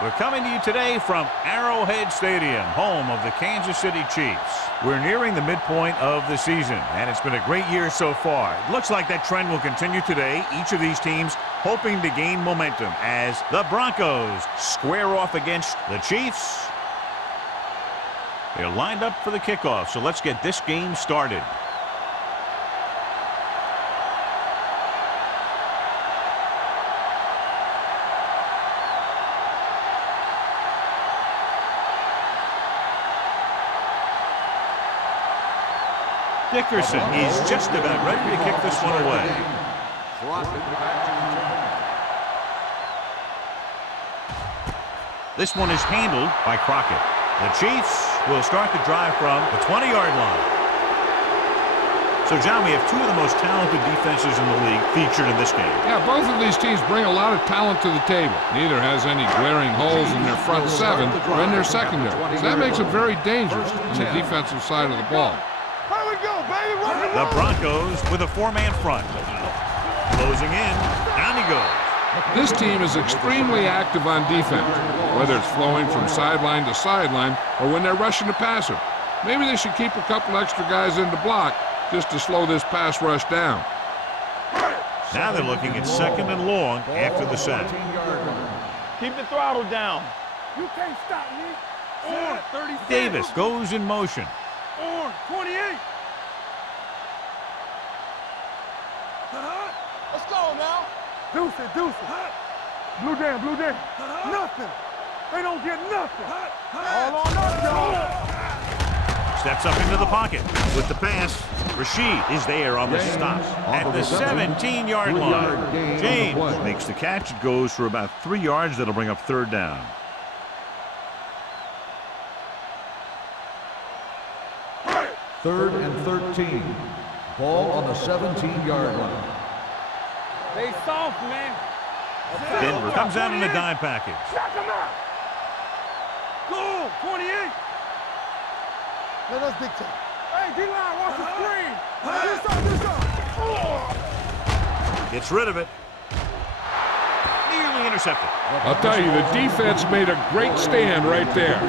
We're coming to you today from Arrowhead Stadium, home of the Kansas City Chiefs. We're nearing the midpoint of the season, and it's been a great year so far. It looks like that trend will continue today. Each of these teams hoping to gain momentum as the Broncos square off against the Chiefs. They're lined up for the kickoff, so let's get this game started. Dickerson is just about ready to kick this one away. This one is handled by Crockett. The Chiefs will start the drive from the 20-yard line. So, John, we have two of the most talented defenses in the league featured in this game. Yeah, both of these teams bring a lot of talent to the table. Neither has any glaring holes in their front seven or in their secondary. So that makes it very dangerous on the defensive side of the ball. The Broncos with a four-man front. Closing in. Down he goes. This team is extremely active on defense, whether it's flowing from sideline to sideline or when they're rushing the passer. Maybe they should keep a couple extra guys in the block just to slow this pass rush down. Now they're looking at second and long after the sack. Keep the throttle down. You can't stop me. Or 30 Davis goes in motion. Or 28. Let's go now. Deuce it. Blue down. Nothing. They don't get nothing. All on us, y'all. Steps up into the pocket with the pass. Rashid is there on the stop at the 17-yard line. James makes the catch. It goes for about 3 yards. That'll bring up third down. Third and 13. Ball on the 17-yard line. They soft, man. Denver comes out in a dime package. Knock him out. Go, 28. Let us dictate. Hey, D-line, watch the screen. Do something. Gets rid of it. Nearly intercepted. I'll tell you, the defense made a great stand right there.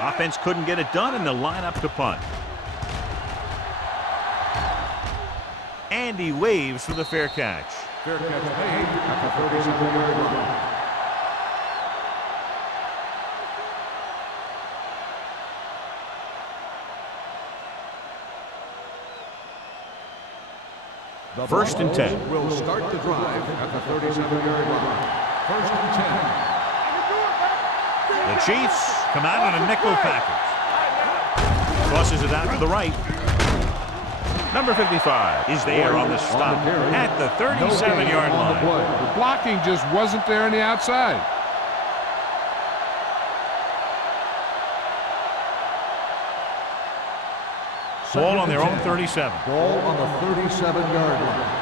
Offense couldn't get it done, and they'll line up to punt. Andy waves for the fair catch. Fair catch made at the 37-yard line. The First and 10. Will start the drive at the 37-yard line. First and 10. The Chiefs come out in a nickel package. Crosses it out to the right. Number 55 is there on the stop at the 37-yard line. The blocking just wasn't there on the outside. Ball on their own 37. Ball on the 37-yard line.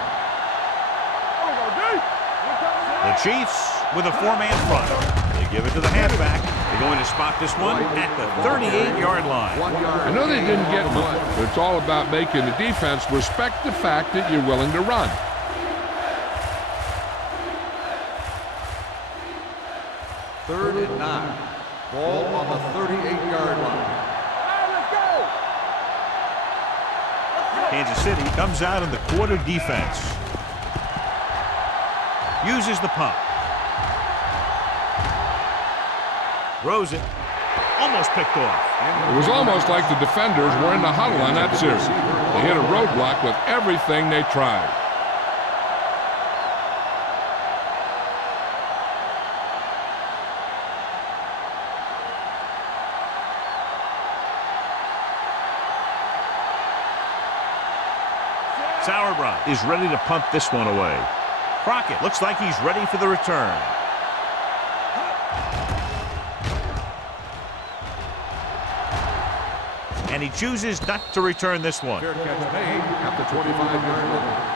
The Chiefs with a four-man front. They give it to the halfback. They're going to spot this one at the 38-yard line. I know they didn't get much, but it's all about making the defense respect the fact that you're willing to run. Third and 9. Ball on the 38-yard line. Kansas City comes out in the quarter defense. Uses the pump. Throws it. Almost picked off. It was almost like the defenders were in the huddle on that series. They hit a roadblock with everything they tried. Sauerbrunn is ready to punt this one away. Crockett looks like he's ready for the return. And he chooses not to return this one. Fair catch made at the 25-yard line.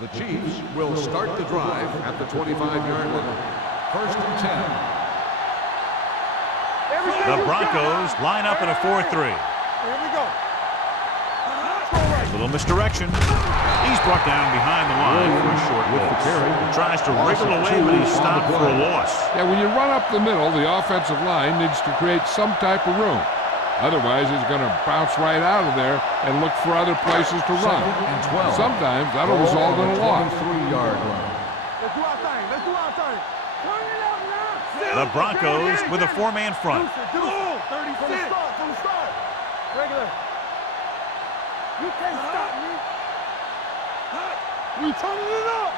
The Chiefs will start the drive at the 25-yard line. 1st and 10. The Broncos line up in a 4-3. Here we go. Little misdirection. He's brought down behind the line for a short loss. He tries to wriggle away, but he's stopped for a loss. Yeah, when you run up the middle, the offensive line needs to create some type of room. Otherwise, he's going to bounce right out of there and look for other places to run. And 12. Sometimes that'll result in a loss. 23-yard line. Let's do our thing. Let's do our thing. Turn it up now. The Broncos with a 4-man front. Do 36. From the start. Regular. You can't stop me. We turning it up.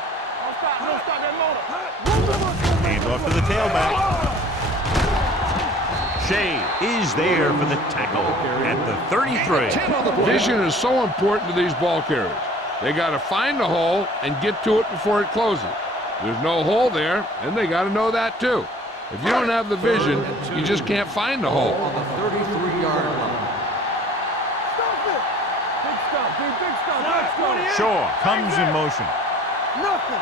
Don't stop that motor. Hand off to the tailback. Shea is there for the tackle at the 33. Vision is so important to these ball carriers. They got to find the hole and get to it before it closes. There's no hole there, and they got to know that too. If you don't have the vision, you just can't find the hole. On the 33-yard line. Stop it. Big stop, big stop. Let's go. Shaw comes in motion. Nothing.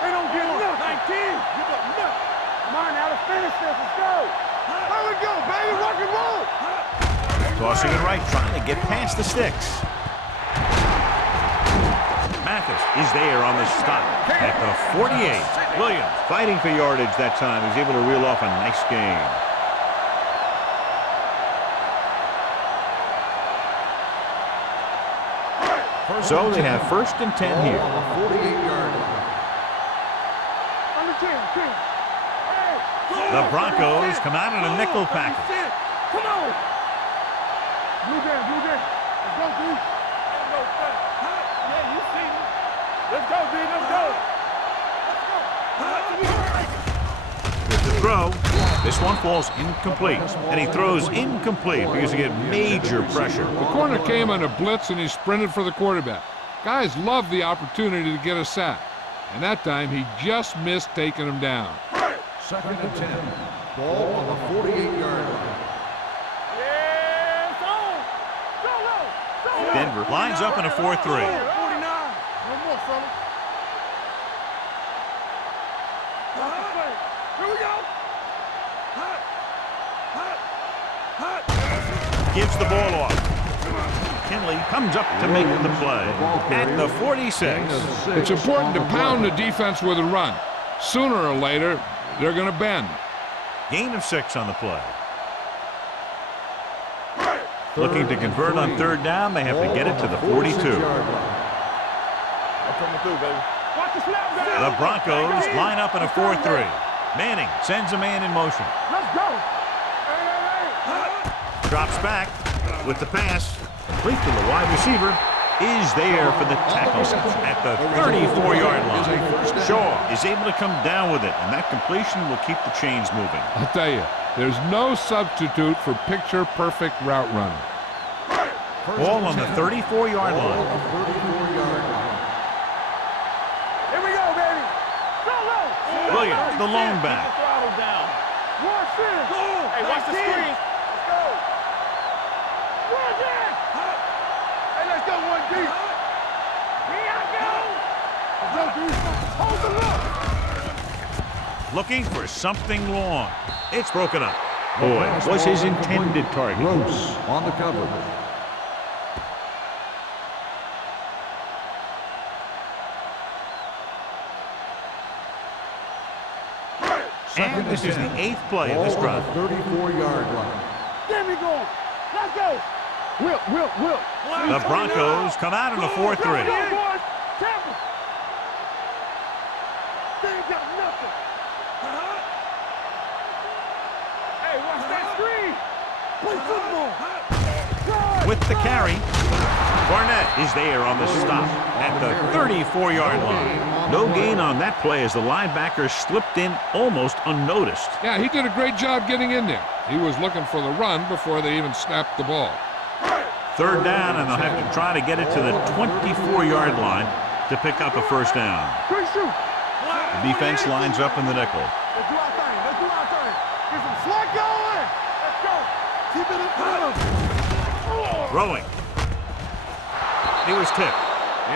They don't get nothing. 19. Give up nothing. Come on now, let's finish this. Let's go. There we go, baby. Rock and roll. Tossing it right, trying to get past the sticks. Mathis is there on the stop at the 48. Williams fighting for yardage that time. He's able to reel off a nice gain. So they have 1st and 10 here. On the 48-yard line. On the 10. The Broncos come out in a nickel package. Come on. Blue down. Let's go, D. Yeah, you see me. Let's go, D. Let's go. With the throw, this one falls incomplete. And he throws incomplete because he get major pressure. The corner came on a blitz, and he sprinted for the quarterback. Guys love the opportunity to get a sack. And that time, he just missed taking him down. 2nd and 10. Ball on the 48-yard line. Yeah, go. Denver lines up in a 4-3. 49. No more, fella. Here we go. Gives the ball off. Kinley comes up to make the play at the 46. It's important to pound the defense with a run. Sooner or later, they're going to bend. Gain of 6 on the play. Looking to convert on 3rd down. They have to get it to the 42. The Broncos line up in a 4-3. Manning sends a man in motion. Let's go. Drops back with the pass. Complete to the wide receiver. Is there for the tackle at the 34-yard line. Shaw is able to come down with it, and that completion will keep the chains moving. I'll tell you, there's no substitute for picture-perfect route running. Ball on the 34-yard line. Here we go, baby. Go. Williams, the lone back. Watch this. Hey, watch the screen. Let's go. Watch it. Hey, let's go, 1D. Here I go. Let's go, D. Hold the look. Looking for something long. It's broken up. Boy, was his intended target. Gross on the cover. And this is the 8th play of this drive. 34-yard line. Get me going. Let's go. Will. The Broncos come out in a 4-3. Go, boys. Tampa. They ain't got nothing. Hey, watch that screen. Play football. With the carry, Barnett is there on the stop at the 34-yard line. No gain on that play as the linebacker slipped in almost unnoticed. Yeah, he did a great job getting in there. He was looking for the run before they even snapped the ball. 3rd down, and they'll have to try to get it to the 24-yard line to pick up a 1st down. Quick shoot. The defense lines up in the nickel. Let's do our thing. Get some slack going. Let's go. Keep it in front of us. Throwing. He was tipped.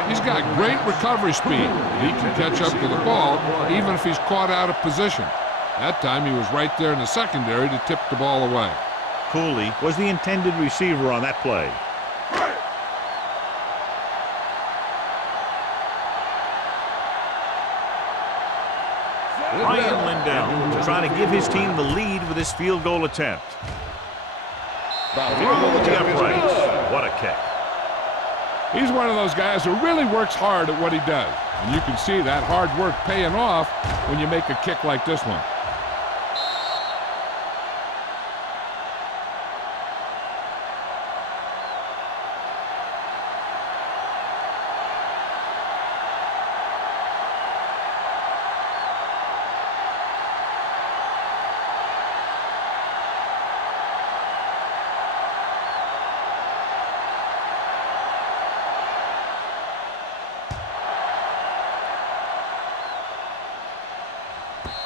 He's got great recovery speed. He can catch up to the ball even if he's caught out of position. That time he was right there in the secondary to tip the ball away. Cooley was the intended receiver on that play. Ryan Lindell trying to give his team the lead with his field goal attempt. Through the uprights. What a kick. He's one of those guys who really works hard at what he does. And you can see that hard work paying off when you make a kick like this one.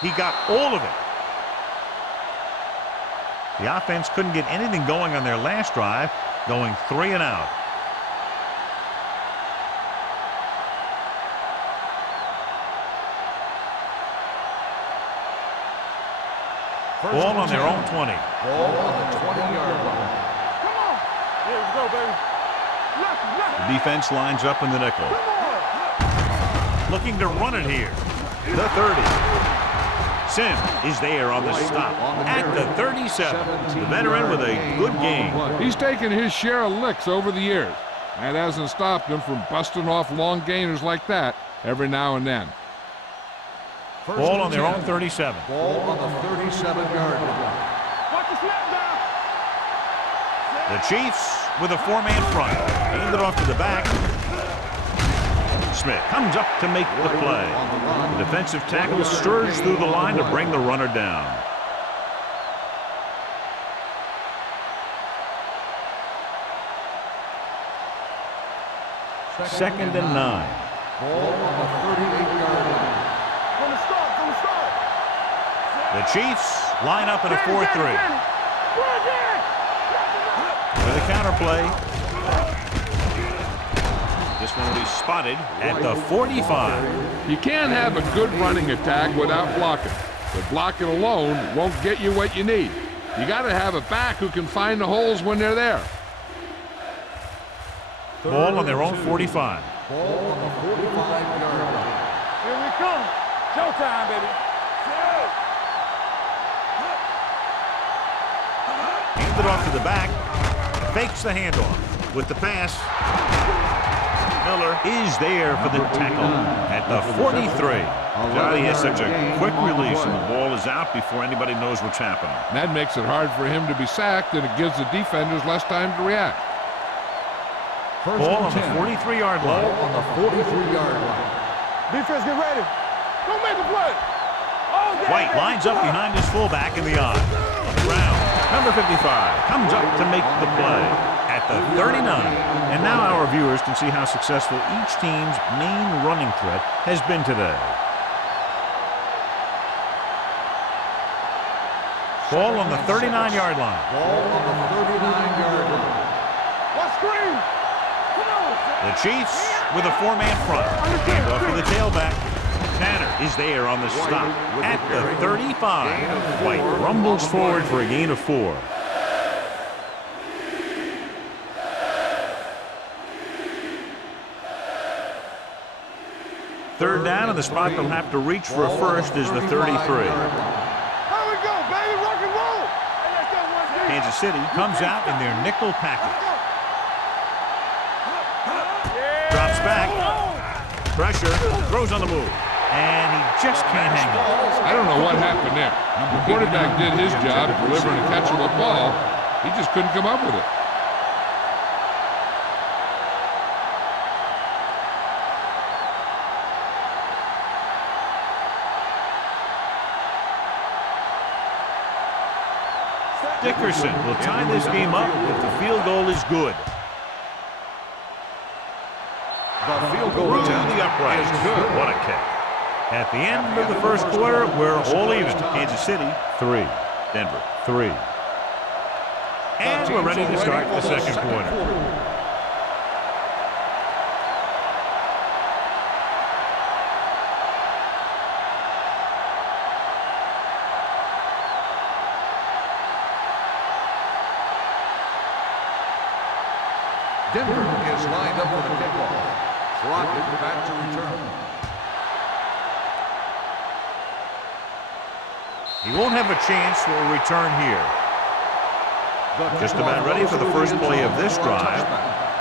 He got all of it. The offense couldn't get anything going on their last drive, going 3 and out. Ball on their own 20. Ball on the 20-yard line. Come on. Here we go, baby. The defense lines up in the nickel. Looking to run it here. The 30. Sim is there on the stop at the 37. The veteran with a good game. He's taken his share of licks over the years. That hasn't stopped him from busting off long gainers like that every now and then. Ball on their own 37. Ball on the 37-yard line. Watch the snap down. The Chiefs with a 4-man front. Hand it off to the back. Smith comes up to make the play. The defensive tackle stirs through the line to bring the runner down. Second and 9. Ball on the 38-yard line. From the start. The Chiefs line up in a 4-3. With a counter play. This one will be spotted at the 45. You can't have a good running attack without blocking. But blocking alone won't get you what you need. You got to have a back who can find the holes when they're there. Ball on their own 45. Ball on the 45-yard line. Here we come. Showtime, baby. Hands it off to the back. Fakes the handoff. With the pass. Miller is there for the tackle at the 43. Johnny has such a quick release and the ball is out before anybody knows what's happening. That makes it hard for him to be sacked, and it gives the defenders less time to react. Ball on the 43-yard line. Ball on the 43-yard line. Defense, get ready. Go make a play. Oh, White lines up behind his fullback in the eye. Brown, number 55, comes up to make the play at the 39. And now our viewers can see how successful each team's main running threat has been today. Ball on the 39-yard line. Ball on the 39-yard line. What screen? Come on. The Chiefs with a 4-man front. Hand off to the tailback. Tanner is there on the stop at the 35. White rumbles forward for a gain of 4. Third down, and the spot they'll have to reach for a first is the 33. Here we go, baby. Rock and roll. Hey, let's get one deep. Kansas City comes out in their nickel package. Drops back. Pressure. Throws on the move. And he just can't hang on. I don't know what happened there. The quarterback did his job delivering a catchable ball. He just couldn't come up with it. Dickerson will tie this game up if the field goal is good. The field goal Through attempt the uprights. is good. What a kick. At the end of the first quarter, we're all even. Kansas City, 3. Denver, 3. And we're ready to start the second quarter. Denver is lined up for the kickoff. Crockett back to return. He won't have a chance for a return here. Just about ready for the first play of this drive.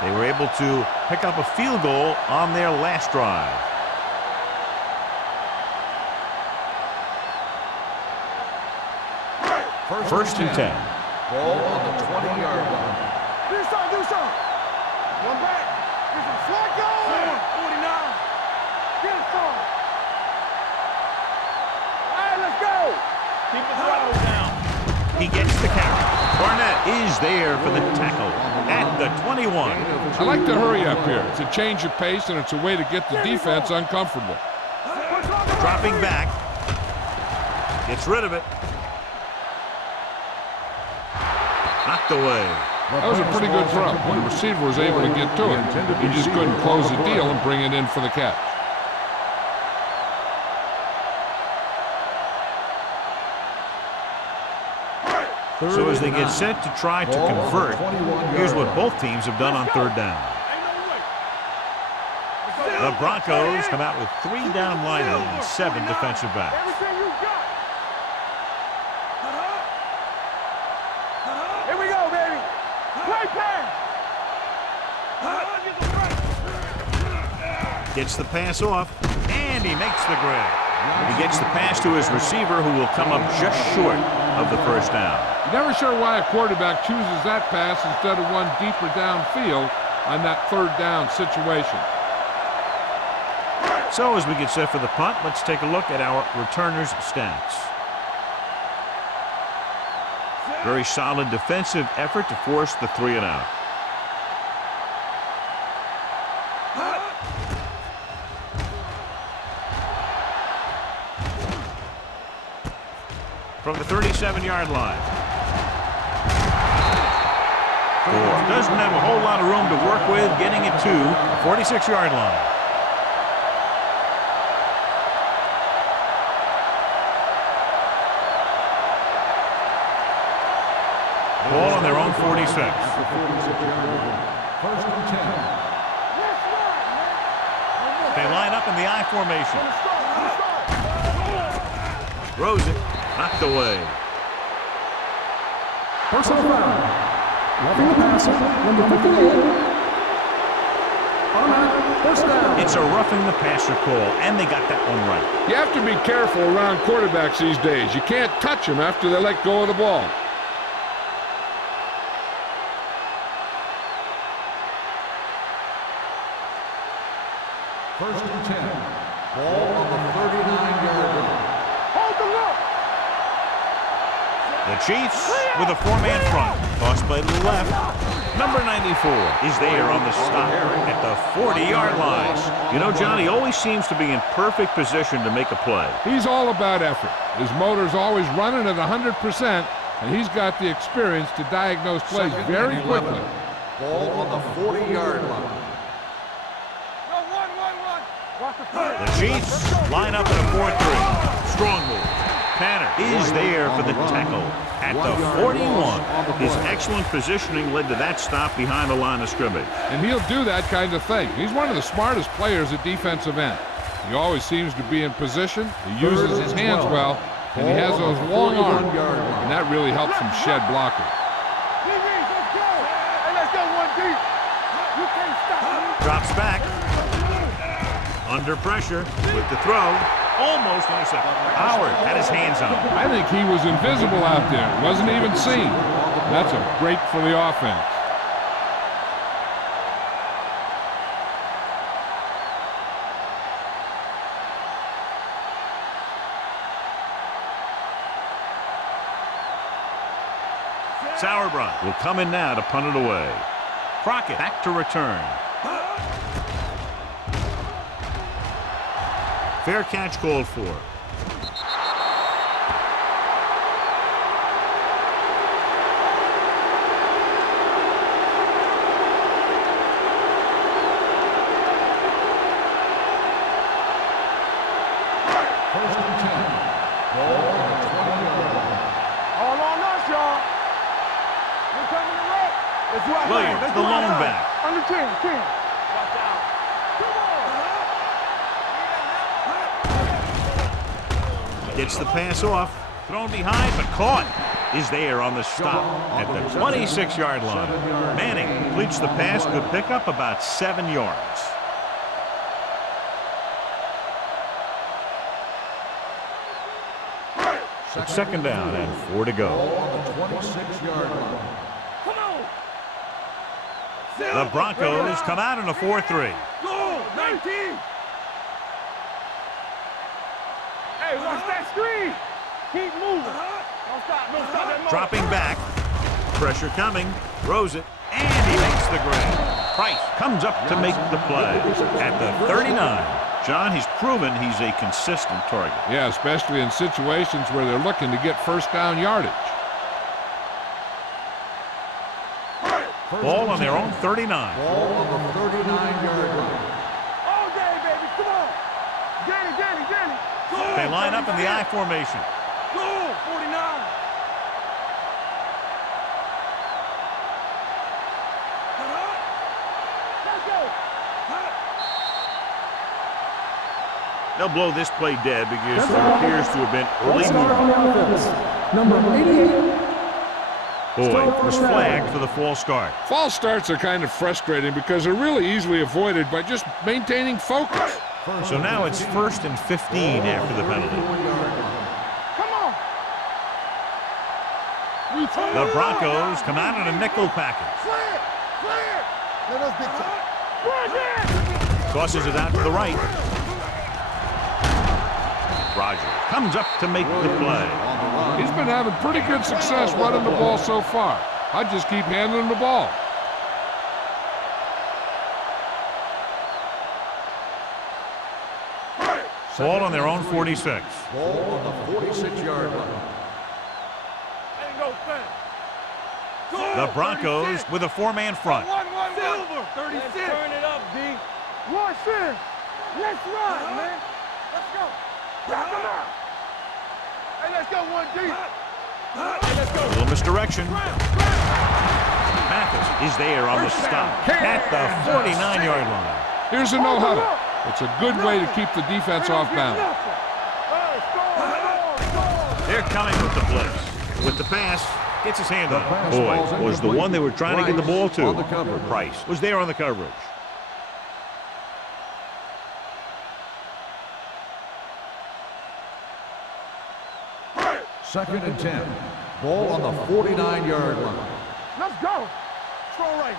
They were able to pick up a field goal on their last drive. First and 10. Ball on the 20-yard line. Do something. One back. Here's a slot going. 49. Get it, son. All right, let's go. Keep the throttle down. He gets the carry. Barnett is there for the tackle at the 21. I like to hurry up here. It's a change of pace, and it's a way to get the defense uncomfortable. Dropping back. Gets rid of it. Knocked away. That was a pretty good throw. The receiver was able to get to it. He just couldn't close the deal and bring it in for the catch. So as they get set to try to convert, here's what both teams have done on third down. The Broncos come out with 3 down linemen and 7 defensive backs. Everything you got. Here we go, baby. Play pass. Gets the pass off, and he makes the grab. He gets the pass to his receiver, who will come up just short of the first down. You're never sure why a quarterback chooses that pass instead of one deeper downfield on that third down situation. So as we get set for the punt, let's take a look at our returners' stats. Very solid defensive effort to force the 3 and out. From the 37-yard line. 4. Doesn't have a whole lot of room to work with, getting it to the 46-yard line. Ball on their own 46. They line up in the I formation. Throws it. Knocked away. Personal foul. Roughing the passer, number 58. Automatic first down. It's a roughing the passer call, and they got that one right. You have to be careful around quarterbacks these days. You can't touch them after they let go of the ball. First and 10. Ball on the 39-yard line. Hold the look. The Chiefs with a 4-man front. Tossed by the left. Number 94 is there on the stop at the 40-yard line. You know, Johnny always seems to be in perfect position to make a play. He's all about effort. His motor's always running at 100%, and he's got the experience to diagnose plays very quickly. Ball on the 40-yard line. The Chiefs line up in a 4-3. Strong move. Tanner is there for the tackle at the 41. His excellent positioning led to that stop behind the line of scrimmage. And he'll do that kind of thing. He's one of the smartest players at defensive end. He always seems to be in position. He uses his hands well, and he has those long arms, and that really helps him shed blockers. Let's go. Hey, let's go one deep. You can't stop. Drops back. Under pressure with the throw. Almost intercepted. Howard had his hands on him. I think he was invisible out there. Wasn't even seen. That's a break for the offense. Sauerbrunn will come in now to punt it away. Crockett back to return. Fair catch called for. First and 10. Ball on the 20-yard line. All on us, y'all. We're coming to wreck. Let's rock. Williams, the lone back. Under 10, 10. Watch out. Come on. Gets the pass off. Thrown behind, but caught. Is there on the stop at the 26-yard line. Manning completes the pass. Good pickup, about 7 yards. It's second down and 4 to go. On the 26-yard line. Come on. The Broncos come out in a 4-3. Go, 19. Hey, watch that screen. Keep moving. Don't stop, don't stop that motion. Dropping back. Pressure coming. Throws it. And he makes the grab. Price comes up to make the play at the 39. John, he's proven he's a consistent target. Yeah, especially in situations where they're looking to get first down yardage. Ball on their own 39. Ball on the 39-yard line. All day, baby. Come on. Danny, Danny, Danny. Go, They line up in the I formation. Go, 49. Let's go. They'll blow this play dead because there appears to have been early Star on movement. the offense. Number 88. Boyd was flagged for the false start. False starts are kind of frustrating because they're really easily avoided by just maintaining focus. So now it's 1st and 15 after the penalty. Come on. We turn The it Broncos on. come out in a nickel package. Clear, clear. Let us big time. Run it. Tosses it out to the right. Rogers comes up to make the play. He's been having pretty good success running the ball so far. I just keep handing him the ball. Ball on their own 46. Ball on the 46-yard line. Ain't no thing. The Broncos with a 4-man front. Silver. 36. Let's turn it up, D. One sin. Let's run, man. Let's go. Drop him out. Hey, let's go, 1D. Hey, let's go. A little misdirection. Mathis is there on the stop at the 49-yard line. Here's a no-huddle. It's a good way to keep the defense off balance. They're coming with the blitz. With the pass, gets his hand on it. Boyd was the one they were trying to get the ball to. On the coverage. Price was there on the coverage. Second and 10. Ball on the 49-yard line. Let's go. Throw right.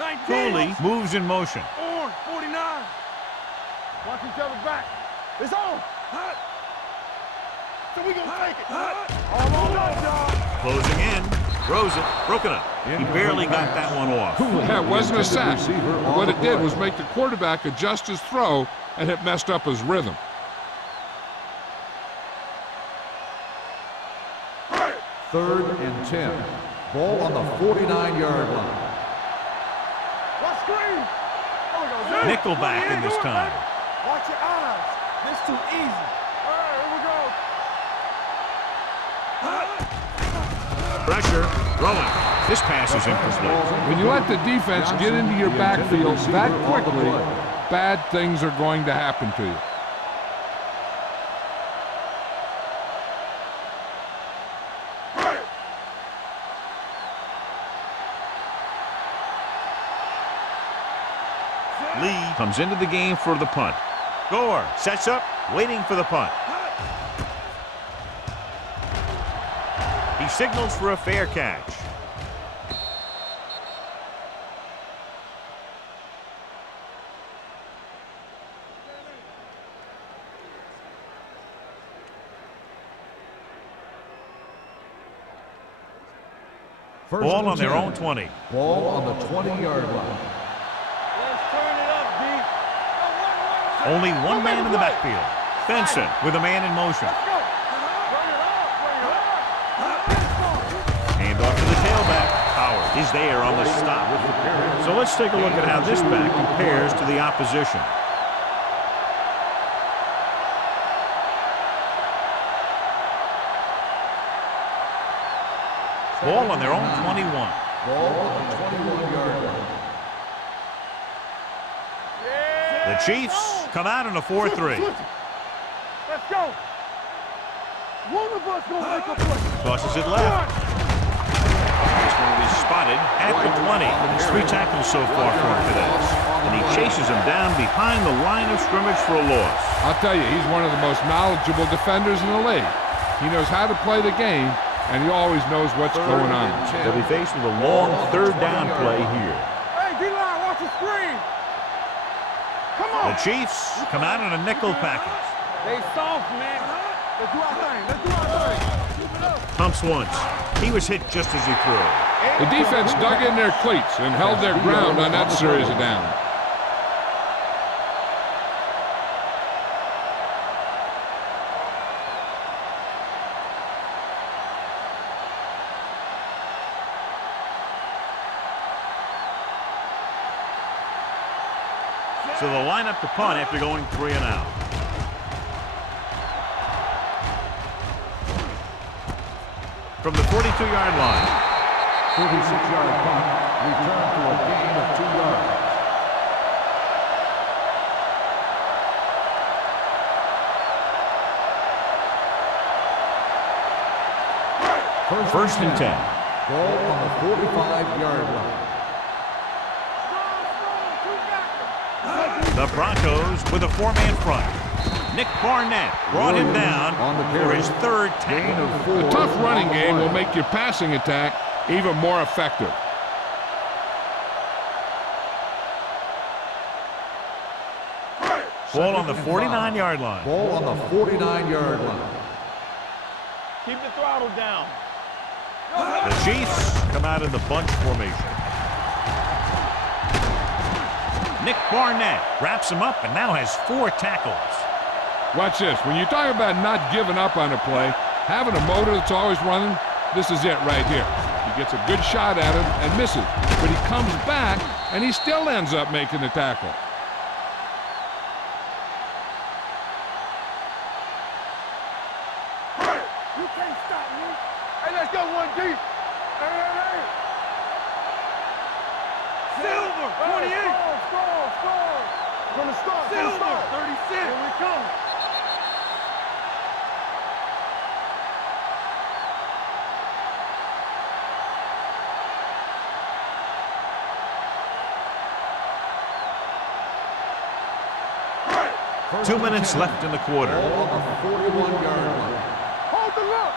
19. Foley moves in motion. 49. Watch each other back. It's on. So we gonna take it. All on up, dog. Closing in. Throws it. Broken up. He barely got that one off. Yeah, it wasn't a sack. What it did was make the quarterback adjust his throw, and it messed up his rhythm. Third and 10. Ball on the 49-yard line. Watch screen. There we go. Zay. Nickelback in this time. Watch your eyes. This too easy. All right, here we go. Pressure. Throwing. This pass is incomplete. When you let the defense get into your backfield that quickly, bad things are going to happen to you. Lee comes into the game for the punt. Gore sets up, waiting for the punt. He signals for a fair catch. First Ball and on their 10. own 20. Ball on the 20-yard line. Let's turn it up, D. Only one man in the backfield. Benson with a man in motion. Let's go. Bring it up, bring it up. Hand off to the tailback. Howard is there on the stop. So let's take a look at how this back compares to the opposition. Ball on their own 21. Ball on the 21-yard line. The Chiefs come out in a 4-3. Let's go. One of us gonna make a play. Tosses it left. This one will be spotted at the 20. There's 3 tackles so far for him today. And he chases him down behind the line of scrimmage for a loss. I'll tell you, he's one of the most knowledgeable defenders in the league. He knows how to play the game, and he always knows what's going on. They'll be faced with a long 3rd down play here. Hey, D-line, watch the screen. Come on. The Chiefs come out in a nickel package. They soft, man. Let's do our thing. Let's do our thing. Pumps once. He was hit just as he threw. The defense dug in their cleats and held their ground on that series of downs. So they'll line up to punt after going 3 and out. From the 42-yard line. 46-yard punt. Return for a gain of 2 yards. First and 10. Ball on the 45-yard line. The Broncos with a 4-man front. Nick Barnett brought him down for his 3rd tackle. A tough running game will make your passing attack even more effective. Ball on the 49-yard line. Ball on the 49-yard line. Keep the throttle down. The Chiefs come out in the bunch formation. Nick Barnett wraps him up and now has 4 tackles. Watch this. When you talk about not giving up on a play, having a motor that's always running, this is it right here. He gets a good shot at it and misses. But he comes back, and he still ends up making the tackle. You can't stop me. Hey, let's go 1 deep. Hey. Silver, 28. Score. Gonna start. Silver, 36. Here we come. Two minutes left in the quarter. Ball on the 41-yard line. Hold the look.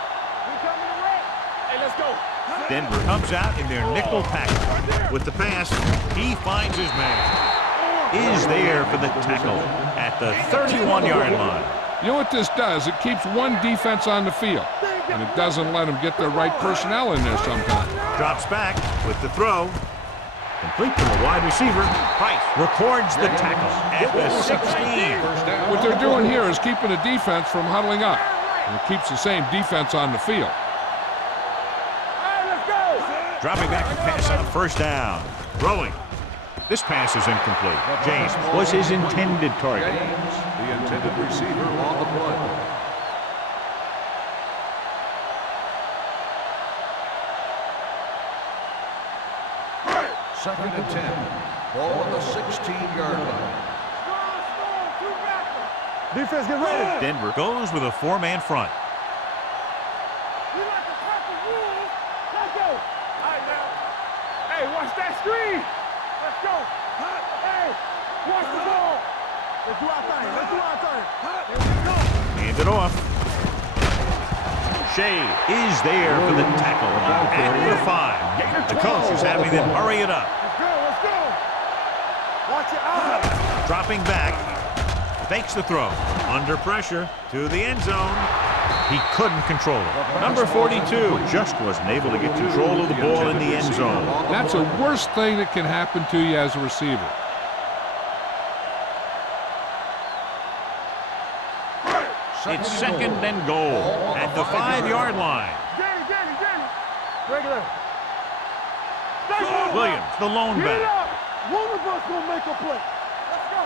We coming to wreck. Hey, let's go. Denver comes out in their nickel package. With the pass, he finds his man. Is there for the tackle at the 31-yard line. You know what this does? It keeps one defense on the field, and it doesn't let them get the right personnel in there sometimes. Drops back with the throw. Complete to the wide receiver. Price records the tackle at the 16. What they're doing here is keeping the defense from huddling up, and it keeps the same defense on the field. Hey, let's go. Dropping back to pass on 1st down. Throwing. This pass is incomplete. James was his intended target. James, the intended receiver on the play. Second and 10. Ball on the 16-yard line. Defense, get ready. Denver goes with a 4-man front. We like to cut the rules. Let's go. All right, now. Hey, watch that screen. Let's go. Hey, watch the ball. Let's do our thing. Here we go. Hand it off. Shea is there for the tackle at the 5. The coach is having them hurry it up. Let's go. Watch your eyes. Dropping back. Fakes the throw. Under pressure to the end zone. He couldn't control it. Number 42 just wasn't able to get control of the ball in the end zone. That's the worst thing that can happen to you as a receiver. It's 2nd and goal at the 5-yard line. Danny. Regular. Williams, the lone Get back. up. One of us gonna make a play. Let's go.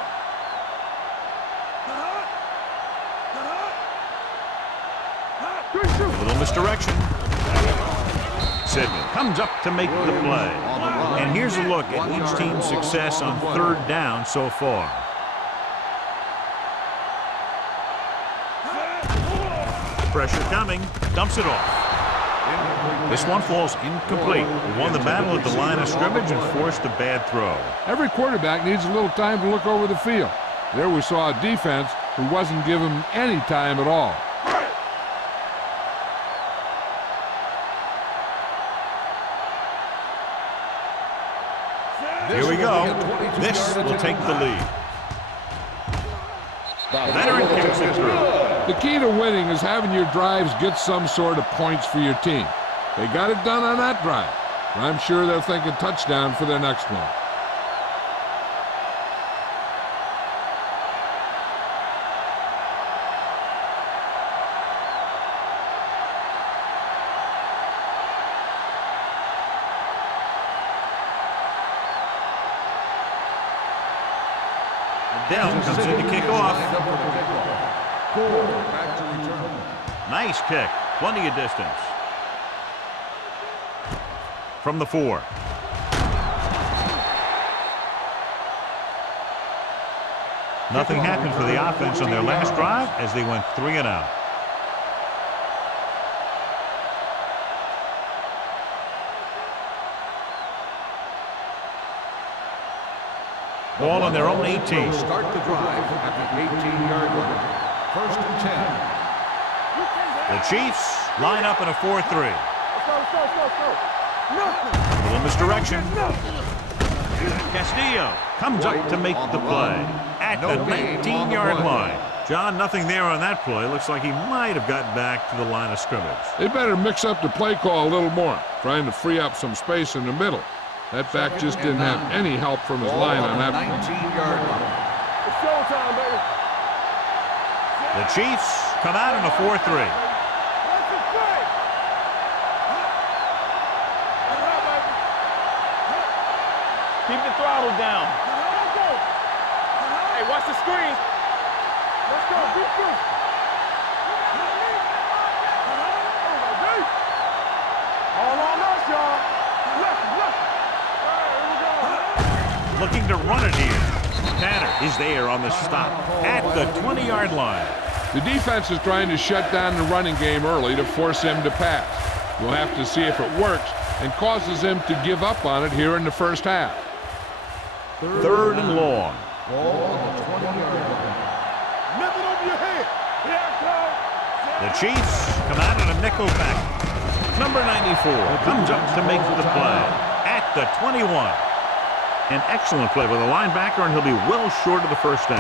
Good shoot. Little misdirection. Sidney comes up to make the play. And here's a look at each team's success on third down so far. Pressure coming, dumps it off. This one falls incomplete. He won the battle at the line of scrimmage and forced a bad throw. Every quarterback needs a little time to look over the field. There we saw a defense who wasn't given any time at all. Here we go. This will take the lead. Veteran kicks it through. The key to winning is having your drives get some sort of points for your team. They got it done on that drive. I'm sure they're thinking touchdown for their next one. Dell comes in to kick off. Nice kick. Plenty of distance. From the 4. Nothing happened for the offense on their last drive as they went 3 and out. Ball on their own 18. Start the drive at the 18-yard line. 1st and 10. The Chiefs line up in a 4-3. Let's go. A little misdirection. Castillo comes up to make the play at the 19-yard line. John, nothing there on that play. Looks like he might have gotten back to the line of scrimmage. They better mix up the play call a little more, trying to free up some space in the middle. That back just didn't have any help from his line on that. 19-yard line. It's showtime, baby. The Chiefs come out in a 4-3. Keep the throttle down. Hey, watch the screen. Let's go. Beat through. All on us, y'all. Left. Looking to run it here. Tanner is there on the stop at the 20-yard line. The defense is trying to shut down the running game early to force him to pass. We'll have to see if it works and causes him to give up on it here in the first half. 3rd and long. Ball on the 20-yard line. Nothing over your head. Here it comes. The Chiefs come out in a nickel pack. Number 94 comes up to make the play at the 21. An excellent play by the linebacker, and he'll be well short of the first down.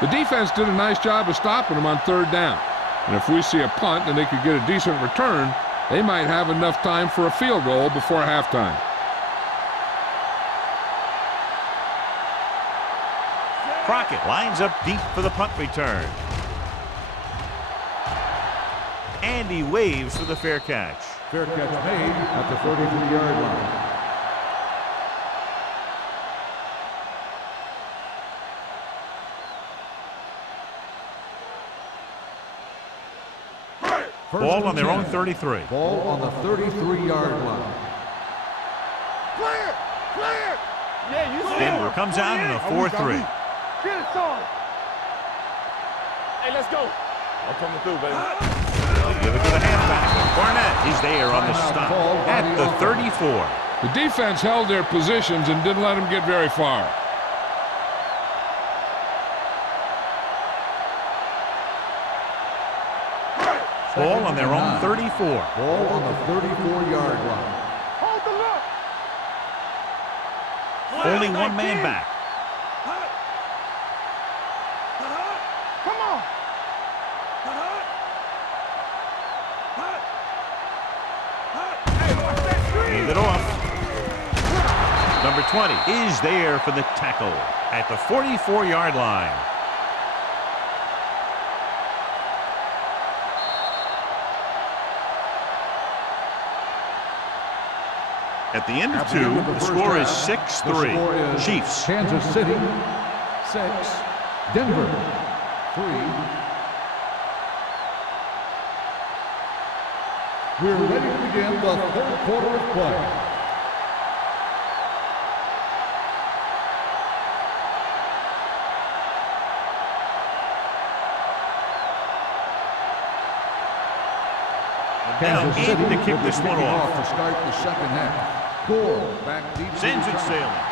The defense did a nice job of stopping him on 3rd down. And if we see a punt and they could get a decent return, they might have enough time for a field goal before halftime. Crockett lines up deep for the punt return. And he waves for the fair catch. Fair catch made at the 33-yard line. Ball on their own 33. Ball on the 33-yard line. Clear. Yeah, you see Denver it. comes out in a 4-3. Get it, son. Hey, let's go. I'm coming through, baby. They'll give it to the halfback. Barnett is there on the stop at the 34. The defense held their positions and didn't let them get very far. Ball on their own 34. Ball on the 34-yard line. Hold the look. Only one man back. Come on. Hey, watch that screen. Hand it off. Number 20 is there for the tackle at the 44-yard line. At the end of 2, the score is 6-3. Chiefs. Kansas City 6, Denver 3. We're ready to begin the third quarter of play. Now aiming to kick this one off. To start the second half. Gore back deep. Sends it sailing.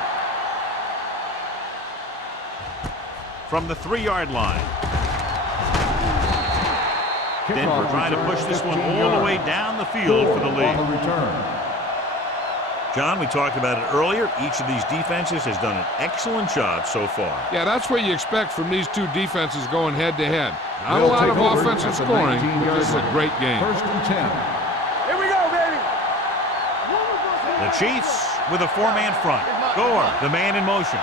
From the 3-yard line. Denver trying to push this one all the way down the field for the lead. John, we talked about it earlier. Each of these defenses has done an excellent job so far. Yeah, that's what you expect from these two defenses going head-to-head. Not a lot of offensive scoring, but just a great game. 1st and 10. Here we go, baby. The Chiefs with a 4-man front. Gore, the man in motion.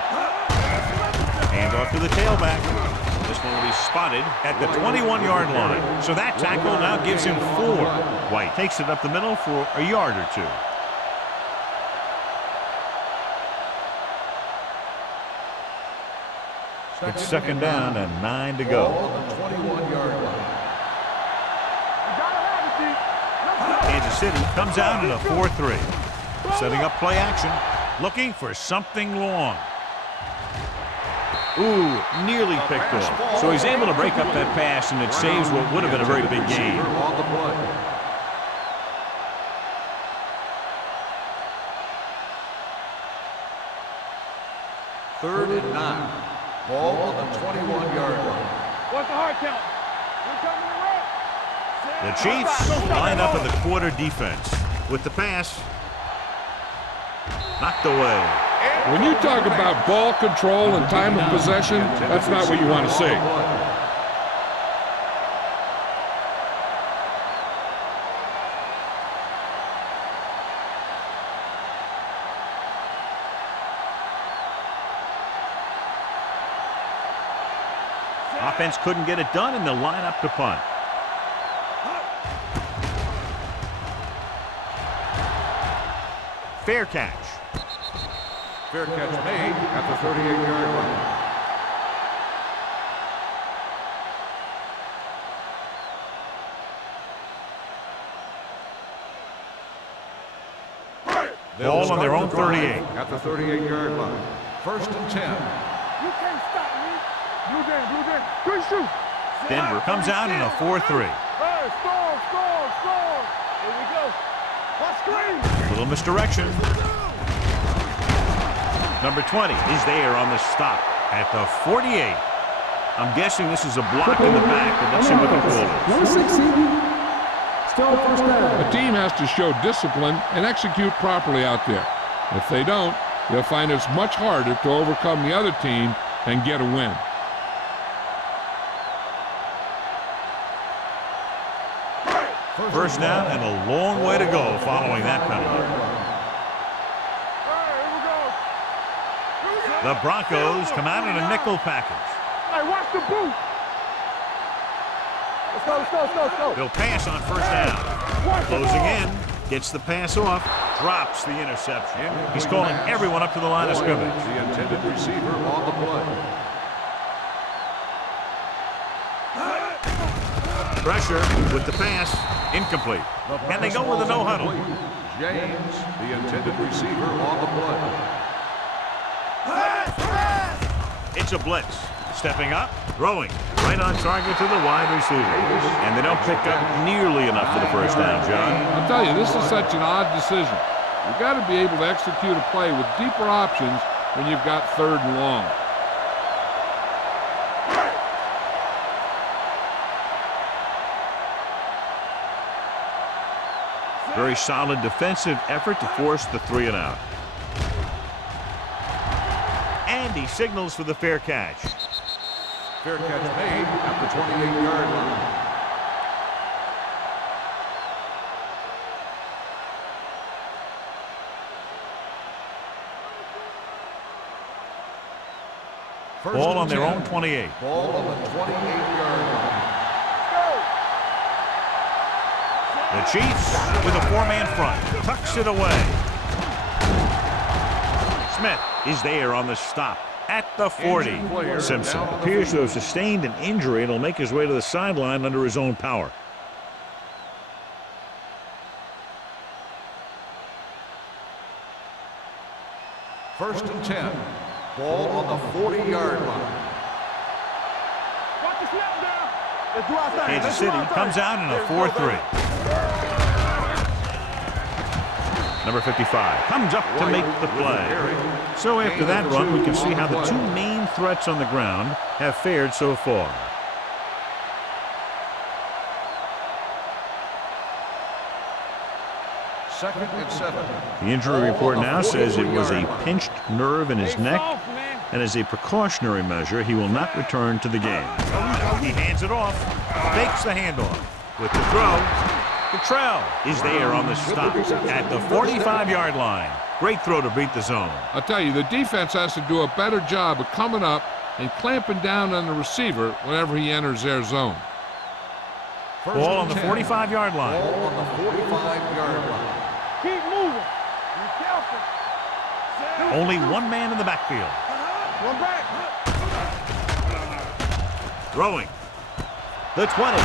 Hand off to the tailback. This one will be spotted at the 21-yard line. So that tackle now gives him 4. White takes it up the middle for a yard or 2. It's 2nd down and 9 to go. On the 21-yard line. Kansas City comes out in a 4-3. Setting up play action. Looking for something long. Ooh, nearly picked off. So he's able to break up that pass, and it saves what would have been a very big game. On the play. Third and 9. Ball on the 21-yard line. What's the hard count? We're coming to The Chiefs line up in the quarter defense. With the pass, knocked away. When you talk about ball control and time of possession, that's not what you want to see. Offense couldn't get it done, and they'll line up to punt. Fair catch. Fair catch made at the 38-yard line. Ball on their own 38. At the 38-yard line. 1st and 10. You can't stop me. Blue Dan. Good shoot. Denver comes out in a 4-3. Hey, score. Here we go. What screen? Little misdirection. Number 20 is there on the stop at the 48. I'm guessing this is a block in the back, but let's see what the call is. 160. Still 1st down. A team has to show discipline and execute properly out there. If they don't, they'll find it's much harder to overcome the other team and get a win. First down and a long way to go following that penalty. The Broncos come out in a nickel package. Hey, watch the boot. Let's go. They'll pass on 1st down. Closing in, gets the pass off, drops the interception. He's calling everyone up to the line of scrimmage. The intended receiver on the play. Pressure with the pass, incomplete. And they go with a no-huddle. James, the intended receiver on the play. It's a blitz. Stepping up, throwing, right on target to the wide receiver. And they don't pick up nearly enough for the 1st down, John. I'll tell you, this is such an odd decision. You've got to be able to execute a play with deeper options when you've got 3rd and long. Very solid defensive effort to force the 3-and-out. And he signals for the fair catch. Fair catch made at the 28-yard line. Ball on their own 28. Ball on the 28-yard line. The Chiefs with a 4-man front. Tucks it away. Smith is there on the stop at the 40. Simpson appears to have sustained an injury and will make his way to the sideline under his own power. First and 10. Ball on the 40-yard line. Watch the snap down. Let's do our thing. Kansas City comes out in a 4-3. Number 55 comes up to make the play. So after that run, we can see how the two main threats on the ground have fared so far. Second and 7. The injury report now says it was a pinched nerve in his neck, and as a precautionary measure, he will not return to the game. He hands it off, fakes the handoff. With the throw, Cottrell is there on the stop at the 45-yard line. Great throw to beat the zone. I'll tell you, the defense has to do a better job of coming up and clamping down on the receiver whenever he enters their zone. Ball on the 45-yard line. Ball on the 45-yard line. Keep moving. Be careful. Only one man in the backfield. One back. Throwing. The 20.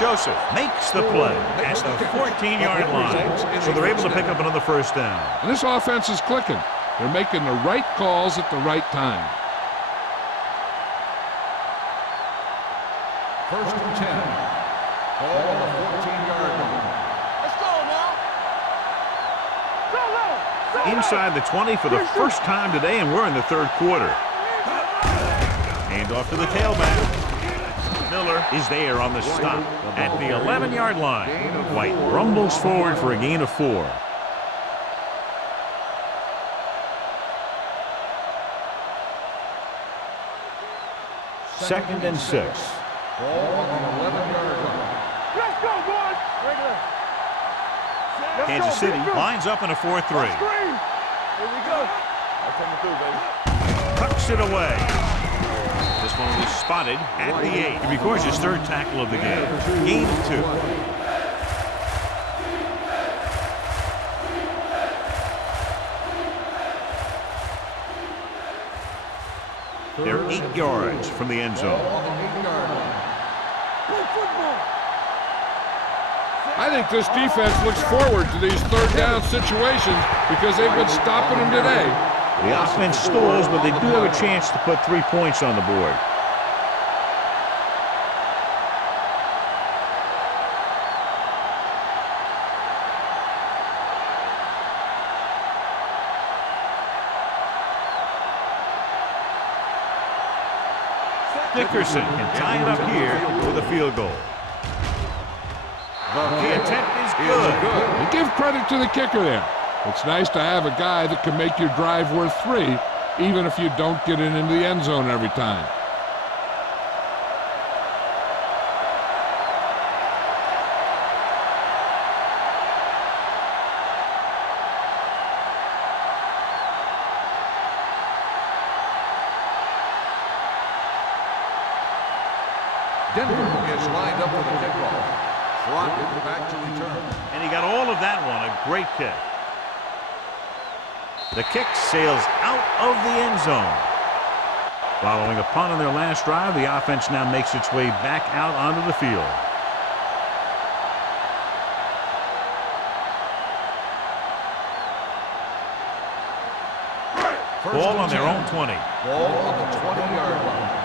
Joseph makes the play at the 14-yard line. So they're able to pick up another first down. And this offense is clicking. They're making the right calls at the right time. First and 10. Ball on the 14-yard line. Let's go now. Go low. Inside the 20 for the first time today, and we're in the third quarter. Hand off to the tailback. Miller is there on the stop at the 11-yard line. White rumbles forward for a gain of 4. Second and 6. Ball on the 11-yard line. Let's go, boys. Regular. Kansas City lines up in a 4-3. Screen. Here we go. I'm coming through, baby. Tucks it away. This one was spotted at the 8. He records his third tackle of the game. Gain of 2. They're 8 yards from the end zone. On the 8-yard line. I think this defense looks forward to these third down situations because they've been stopping them today. The offense stalls, but they do have a chance to put 3 points on the board. Dickerson can tie it up here with a field goal. The attempt is good. And give credit to the kicker there. It's nice to have a guy that can make your drive worth 3, even if you don't get it into the end zone every time. Denver is lined up for the kickoff. Trotted back to return. And he got all of that one. A great kick. The kick sails out of the end zone. Following a punt on their last drive, the offense now makes its way back out onto the field. Ball on their own 20. Ball on the 20-yard line.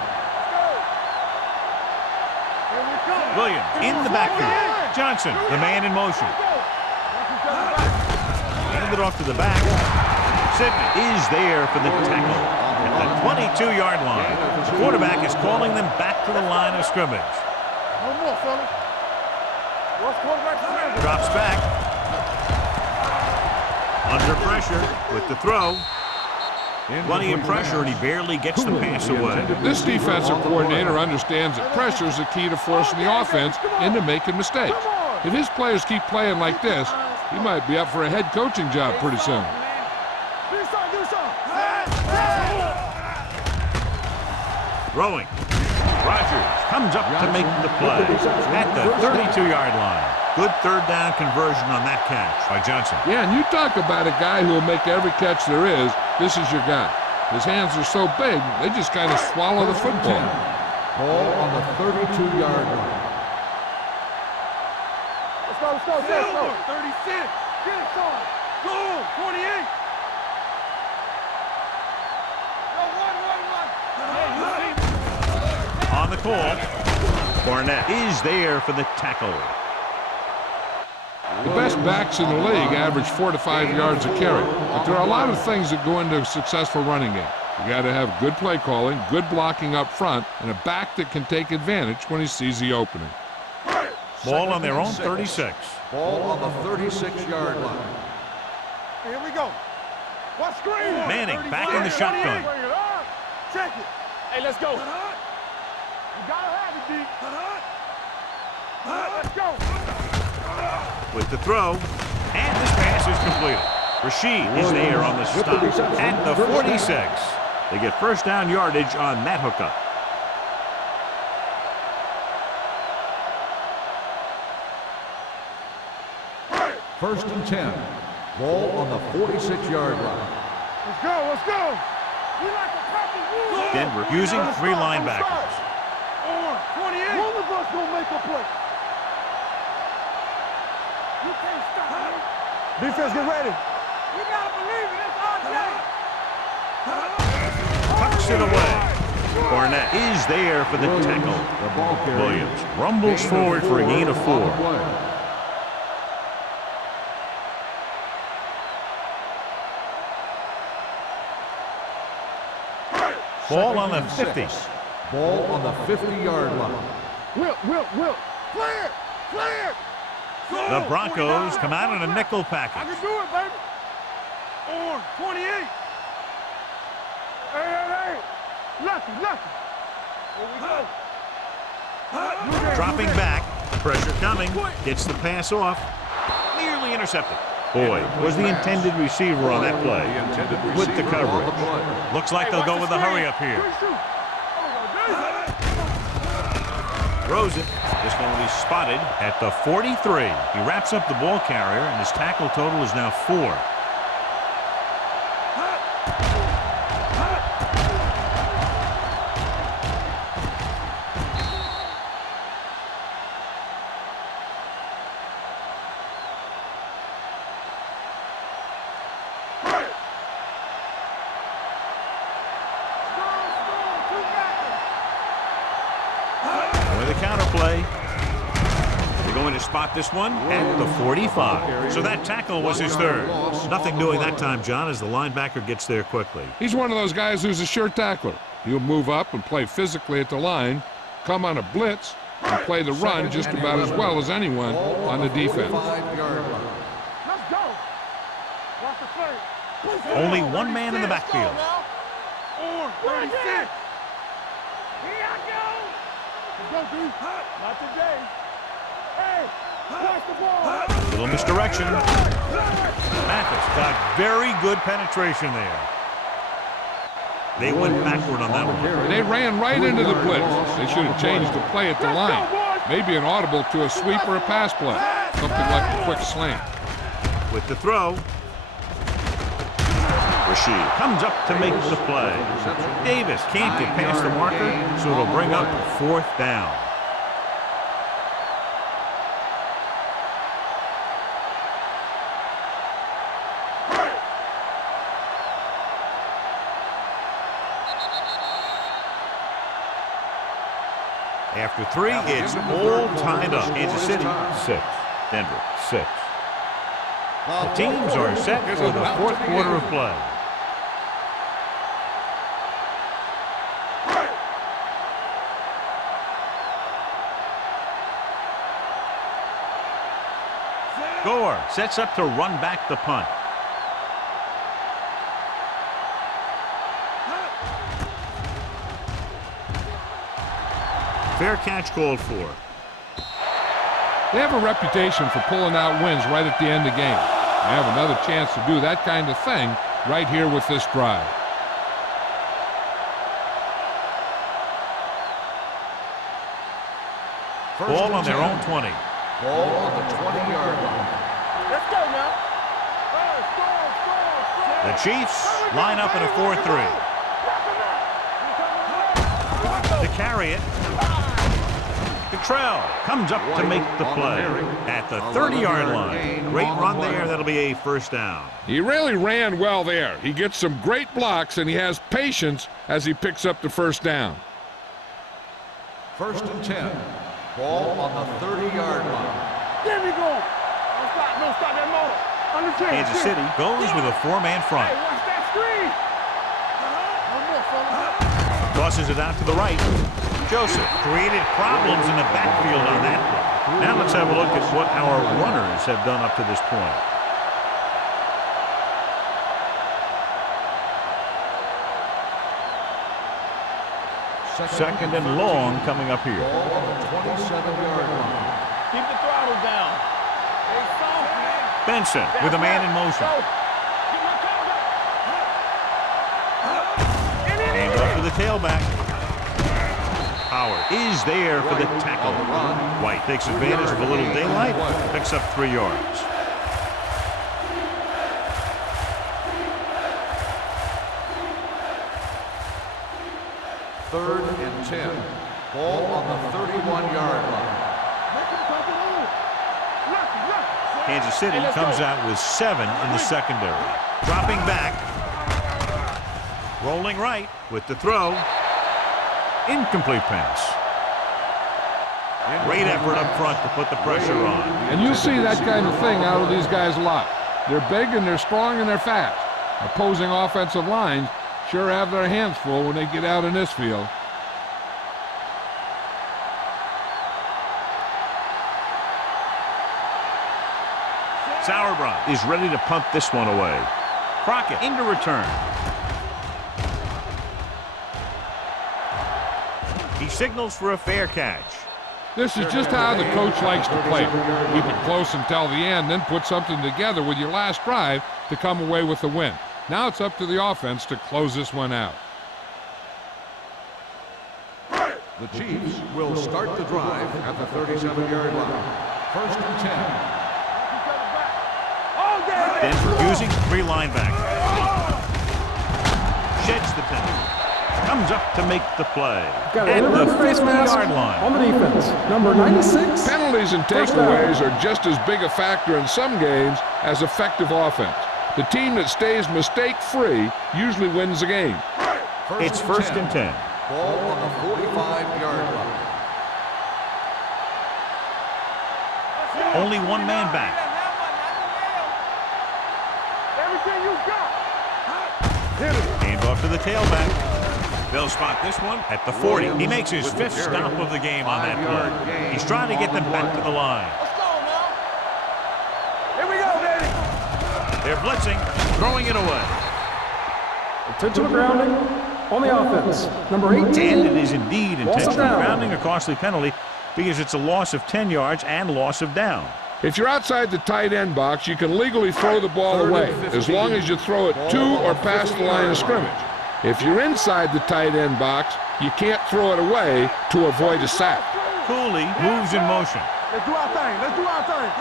Williams in the backfield. Johnson, the man in motion. Hand it off to the back. Sidney is there for the tackle at the 22-yard line. The quarterback is calling them back to the line of scrimmage. No more, fella. What's quarterback? Drops back. Under pressure with the throw. Plenty of pressure, and he barely gets the pass away. This defensive coordinator understands that pressure is the key to forcing the offense into making mistakes. If his players keep playing like this, he might be up for a head coaching job pretty soon. Throwing. Rodgers comes up to make the play at the 32-yard line. Good third down conversion on that catch by Johnson. Yeah, and you talk about a guy who will make every catch there is. This is your guy. His hands are so big, they just kind of swallow the football. Ball on the 32-yard line. Let's go, let's go, let's go. 36. Get it, son. Go, 28. the call. Barnett is there for the tackle. The best backs in the league average 4 to 5 yards a carry. But there are a lot of things that go into a successful running game. You got to have good play calling, good blocking up front, and a back that can take advantage when he sees the opening. Ball on their own 36. Ball on the 36-yard line. Here we go. What screen? Manning back in the shotgun. Check it. Hey, let's go. You gotta have it, D. Let's go. With the throw, and this pass is completed. Rashid is there on the stop at the 46. They get first down yardage on that hookup. First and 10. Ball on the 46-yard line. Let's go. Let's go. We like a perfect rule. Denver using 3 linebackers. 28. One of us gonna make a play. You can't stop me. Defense, get ready. You gotta believe it. It's RJ. Tucks it away. Barnett is there for the tackle. The ball carrier. Williams rumbles forward for a gain of 4. Ball on the 50. Ball on the 50-yard line. Will. Clear. The Broncos come out in a nickel I package. can do it, baby. 28. Hey. Lucky. Here we go. Dropping back. Pressure coming. Gets the pass off. Nearly intercepted. Boyd was the intended receiver on that play. With the coverage. Looks like they'll go with the hurry up here. Throws it. This one will be spotted at the 43. He wraps up the ball carrier, and his tackle total is now 4. Spot this one at the 45. So that tackle was his third. Nothing doing that time, John, as the linebacker gets there quickly. He's one of those guys who's a sure tackler. He'll move up and play physically at the line, come on a blitz, and play the run just about as well as anyone on the defense. Let's go. Watch the play. Only one man in the backfield. 36. Here I go. Let's go, D. Not today. Hey, watch the ball. Little misdirection. Mathis got very good penetration there. They went backward on that one. They ran right into the blitz. They should have changed the play at the line. Maybe an audible to a sweep or a pass play. Something like a quick slant. With the throw. Rashid comes up to make the play. Davis can't get past the marker, so it'll bring up 4th down. After 3, it's all tied up. Kansas City, 6. Denver, 6. The teams are set for the 4th quarter of play. Gore sets up to run back the punt. Fair catch called for. They have a reputation for pulling out wins right at the end of games. They have another chance to do that kind of thing right here with this drive. Ball on their own 20. Ball on the 20-yard line. Let's go now. The Chiefs line up in a 4-3. To carry it. Cottrell comes up to make the play at the 30-yard line. Great run there. That'll be a first down. He really ran well there. He gets some great blocks, and he has patience as he picks up the first down. First and 10. Ball on the 30-yard line. There we go. Don't stop that motor. On the 10. Kansas City goes with a four-man front. Hey, watch that screen. One more, fellas. Tosses it out to the right. Joseph created problems in the backfield on that play. Now let's have a look at what our runners have done up to this point. Second and long coming up here. Ball on the 27-yard line. Keep the throttle down. Hey, soft, man. Benson with a man in motion. Hand off to the tailback. Howard is there for the tackle. White takes advantage of a little daylight, picks up 3 yards. Third and 10. Ball on the 31-yard line. Kansas City comes out with 7 in the secondary. Dropping back. Rolling right with the throw. Incomplete pass. Great effort up front to put the pressure on. And you see that kind of thing out of these guys a lot. They're big and they're strong and they're fast. Opposing offensive lines sure have their hands full when they get out in this field. Sauerbrunn is ready to punt this one away. Crockett into return. He signals for a fair catch. This is just how the coach likes to play. Keep it close until the end, then put something together with your last drive to come away with the win. Now it's up to the offense to close this one out. The Chiefs will start the drive at the 37-yard line. First and 10. Denver using 3 linebackers. Sheds the penalty. Comes up to make the play. Got At it. the Face mask 50-yard line. on the defense. Number 96. Penalties and First down. takeaways are just as big a factor in some games as effective offense. The team that stays mistake-free usually wins the game. It's first and 10. Ball on the 45-yard line. Only one man back. Everything you got. Hand off to the tailback. They'll spot this one at the 40. He makes his 5th stop of the game on that play. He's trying to get them back to the line. Let's go now. Here we go, baby. They're blitzing, throwing it away. Intentional grounding on the offense. Number 18. And it is indeed Loss of intentional down. grounding, a costly penalty, because it's a loss of 10 yards and loss of down. If you're outside the tight end box, you can legally throw the ball away as long as you throw it to or past the line of scrimmage. If you're inside the tight end box, you can't throw it away to avoid a sack. Cooley moves in motion. Let's do our thing. Let's do our thing.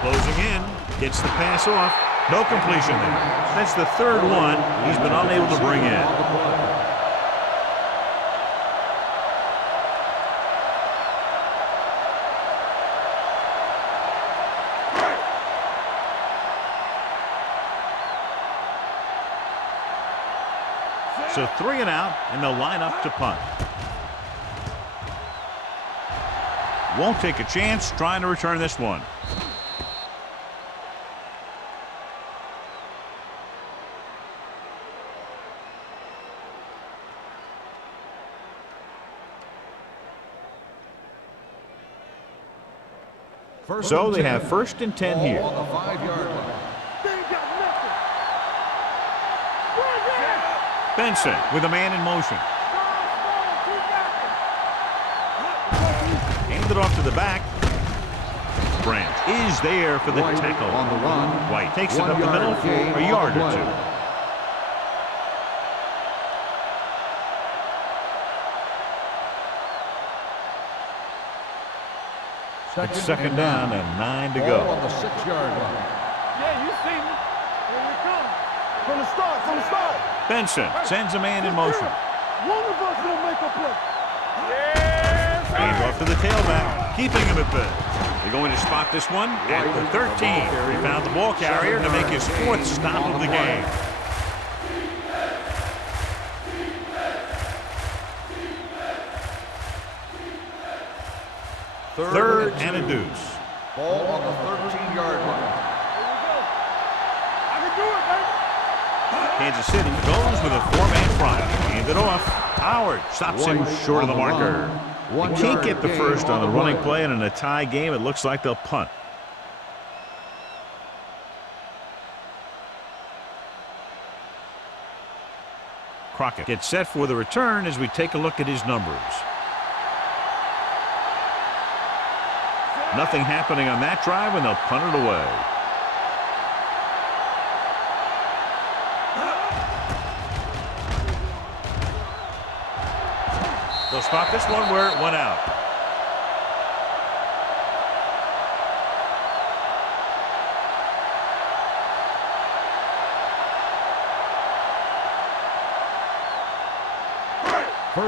Closing in, gets the pass off. No completion there. That's the 3rd one he's been unable to bring in. So 3 and out, and they'll line up to punt. Won't take a chance trying to return this one. So they have first and 10 here. On the 5-yard line. They ain't got nothing. Run that. Benson with a man in motion. Handed off to the back. Branch is there for the White tackle. on the run. White takes it up the 1 middle yard for gain a on yard the or play. 2. It's second down and 9 to Ball go. on the 6-yard line. Yeah, you see me. Here we come. From the start, from the start. Benson sends a man in motion. One of us will make a play. Yes, Hand off to the tailback, keeping him at bay. They're going to spot this one at the 13. He found the ball carrier to make his 4th stop of the game. Third and a deuce. Ball on the 13-yard line. I can do it, baby. Kansas City goes with a 4-man front. Hand it off. Howard stops him short of the marker. They can't get the first on the running play, and in a tie game, it looks like they'll punt. Crockett gets set for the return as we take a look at his numbers. Nothing happening on that drive, and they'll punt it away. They'll spot this one where it went out.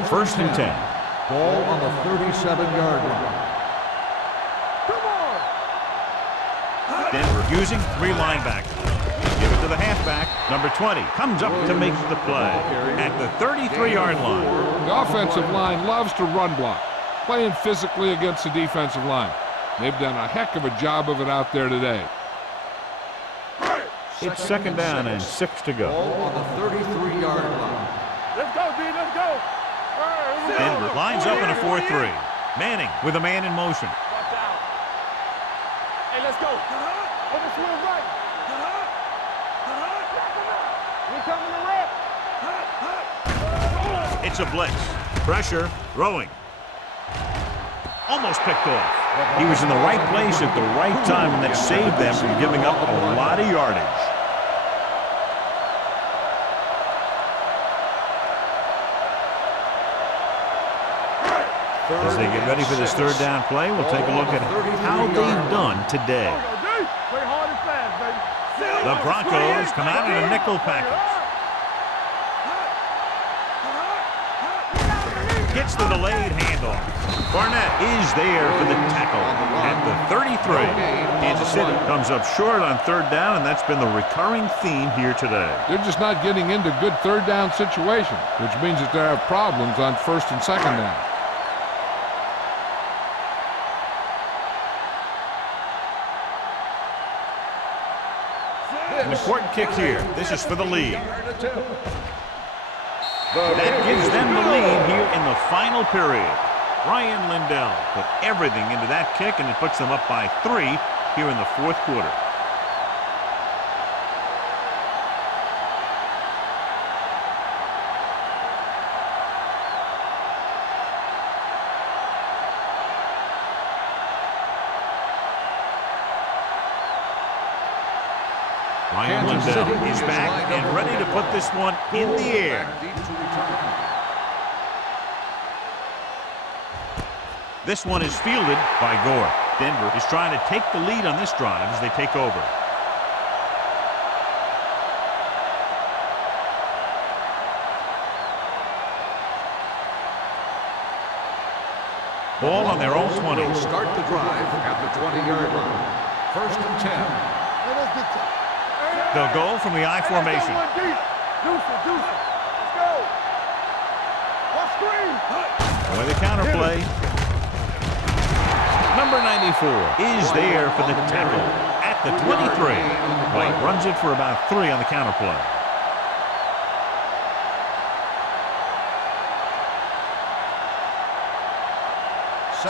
First and 10. Ball on the 37-yard line. Denver using 3 linebackers. Give it to the halfback. Number 20 comes up to make the play at the 33-yard line. The offensive line loves to run block, playing physically against the defensive line. They've done a heck of a job of it out there today. It's second down and 6 to go. Ball on the 33-yard line. Let's go, D. Let's go. Denver lines up in a 4-3. Manning with a man in motion. Watch out. Hey, let's go. Over swing right. We coming to rep. It's a blitz. Pressure. Throwing. Almost picked off. He was in the right place at the right time, and that saved them from giving up a lot of yardage. As they get ready for this third down play, we'll take a look at how they've done today. Play hard and fast, baby. The Broncos come out in a nickel package. Gets the delayed handoff. Barnett is there for the tackle at the 33. Kansas City comes up short on third down, and that's been the recurring theme here today. They're just not getting into good third down situations, which means that they have problems on first and second down. An important kick here. This is for the lead. That gives them the lead here in the final period. Ryan Lindell put everything into that kick, and it puts them up by 3 here in the fourth quarter. Ryan Lindell is back and ready to put this one in the air. This one is fielded by Gore. Denver is trying to take the lead on this drive as they take over. Ball on their own 20. They'll start the drive at the 20-yard line. First and 10. They'll go from the I formation. Let's go. What screen? With the counterplay. Number 94 is there for the tackle at the 23. White runs it for about 3 on the counterplay.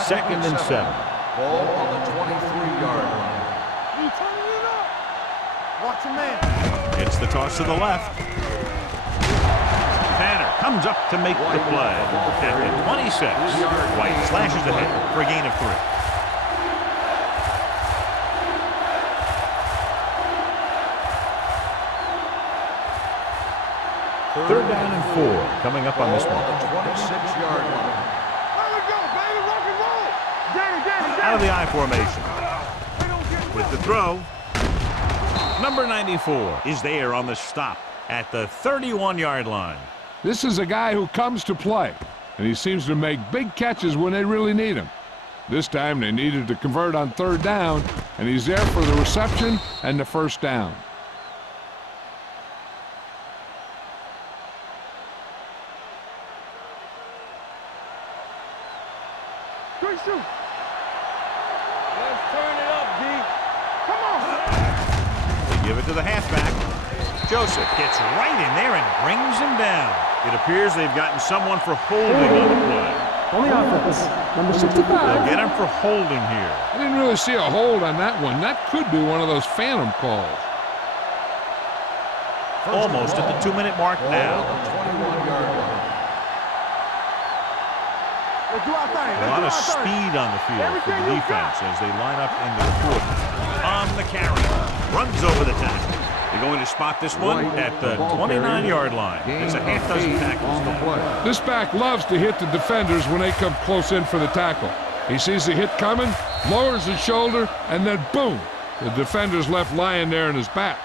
Second and 7. Ball on the 23-yard line. You turning it up. Watch your man. It's the toss to the left. Tanner comes up to make the play at the 26. White slashes ahead for a gain of 3. Third down and 4 coming up on this one. On the 26-yard line. Let it go, baby. Rock and roll. Danny. Out of the I formation. With the throw. Number 94 is there on the stop at the 31-yard line. This is a guy who comes to play, and he seems to make big catches when they really need him. This time they needed to convert on third down, and he's there for the reception and the first down. Turn it up, D. Come on. They give it to the halfback. Joseph gets right in there and brings him down. It appears they've gotten someone for holding on the play. On the offense, number 65. They'll get him for holding here. I didn't really see a hold on that one. That could be one of those phantom calls. Almost at the 2-minute mark now. 21-yard line. Let's do our thing. A lot of speed on the field for the defense as they line up in the quarter. On the carry. Runs over the tackle. They're going to spot this one at the 29-yard line. It's a half dozen tackles now. This back loves to hit the defenders when they come close in for the tackle. He sees the hit coming, lowers his shoulder, and then boom, the defender's left lying there in his back.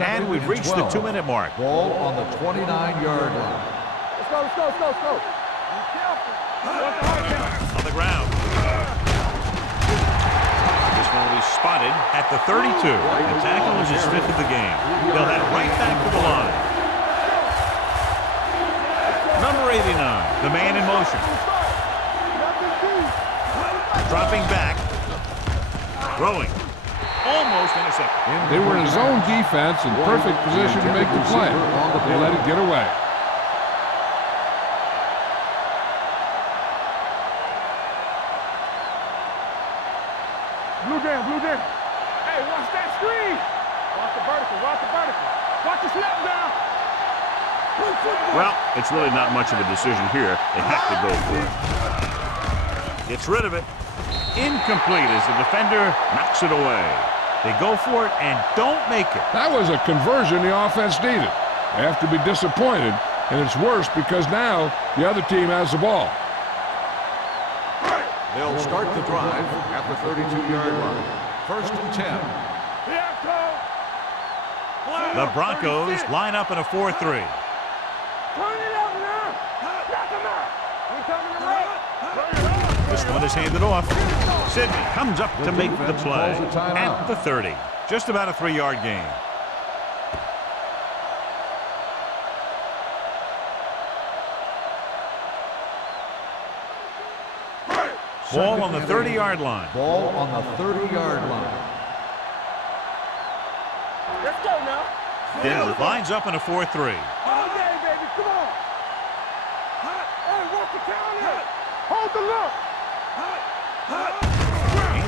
And we've reached the 2-minute mark. Ball on the 29-yard line. Let's go, let's go, let's go, let's go. Be careful. On the ground. This one will be spotted at the 32. The tackle is his 5th of the game. They'll head right back to the line. Number 89, the man in motion. Dropping back. Throwing. Almost intercepted. They were in zone defense in perfect position to make the play. They let it get away. Blue down. Hey, watch that screen. Watch the vertical, watch the vertical. Watch the snap down. Well, it's really not much of a decision here. They have to go for it. Gets rid of it. Incomplete as the defender knocks it away. They go for it and don't make it. That was a conversion the offense needed. They have to be disappointed, and it's worse because now the other team has the ball. They'll start the drive at the 32-yard line. 1st and 10. The Broncos line up in a 4-3. Turn it up now. Knock him out. We coming to right. This one is handed off. Sidney comes up to make the play at the 30. Just about a 3-yard gain. Ball on the 30-yard line. Ball on the 30-yard line. Let's go now. Denver lines up in a 4-3. All day, baby. Come on. Hey, watch the counter. Hold the look.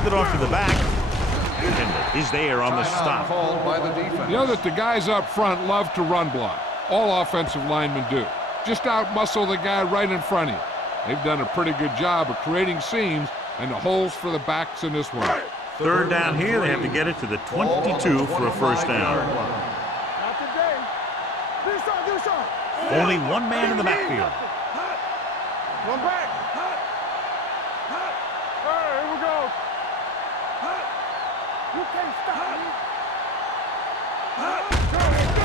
Handed off to the back. And is there on the Timeout stop. called by the defense. You know that the guys up front love to run block. All offensive linemen do. Just out-muscle the guy right in front of you. They've done a pretty good job of creating seams and the holes for the backs in this one. 3rd down here. They have to get it to the 22 for a first down. Not today. Do something. Only one man in the backfield. One back. All right, here we go. You can't stop me.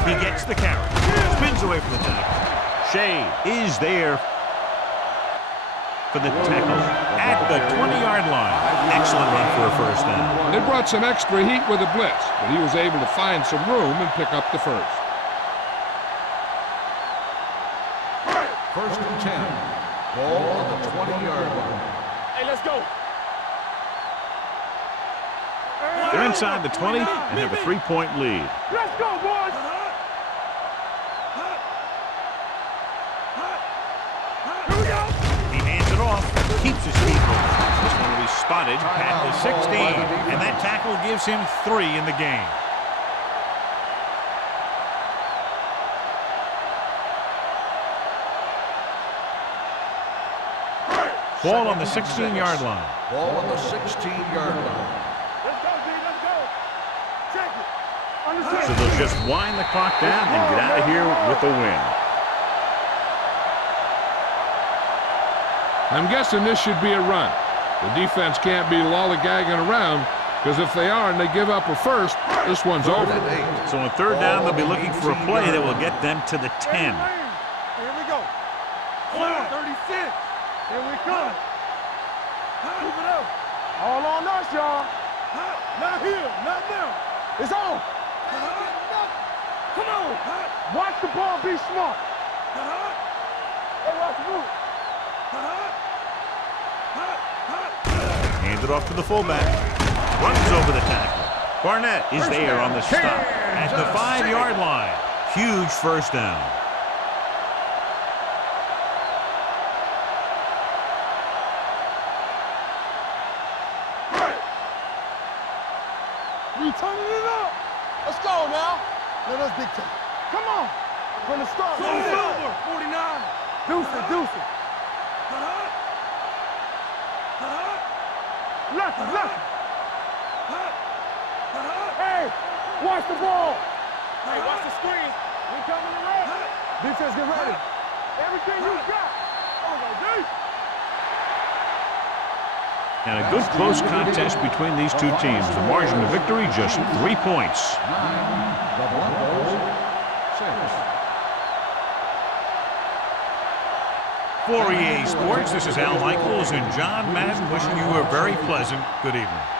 He gets the carry. Spins away from the tackle. Shea is there for the tackle at the 20-yard line. Excellent run for a first down. They brought some extra heat with a blitz, but he was able to find some room and pick up the first. 1st and 10. Ball on the 20-yard line. Hey, let's go. They're inside the 20 and have a 3-point lead. Let's go, boys. Here we go. He hands it off, keeps his feet moving. This one will be spotted at the 16, and that tackle gives him 3 in the game. Ball on the 16-yard line. Ball on the 16-yard line. Let's go, D. Let's go. Check it. Understand. So they'll just wind the clock down and get out of here with a win. I'm guessing this should be a run. The defense can't be lollygagging around, because if they are and they give up a first, this one's over. So on 3rd down, they'll be looking for a play that will get them to the 10. Here we go. 36. Here we come. Move it up. All on us, y'all. Not here. Not now. It's on. Come on. Watch the ball, be smart. Hey, watch the move. Hand it off to the fullback. Runs over the tackle. Barnett is there on the stop at the 5-yard line. Huge first down. We turning it up. Let's go now. Let us dictate. Come on. From the start. Over. 49. Deuce it, deuce it. Lucky, lucky. Hey, watch the ball. Hey, watch the screen. We coming to red. Defense, get ready. Everything you got. Oh, my God. And a good close contest between these two teams. The margin of victory just 3 points. 9, the Broncos, 6. For EA Sports, this is Al Michaels and John Madden wishing you a very pleasant good evening.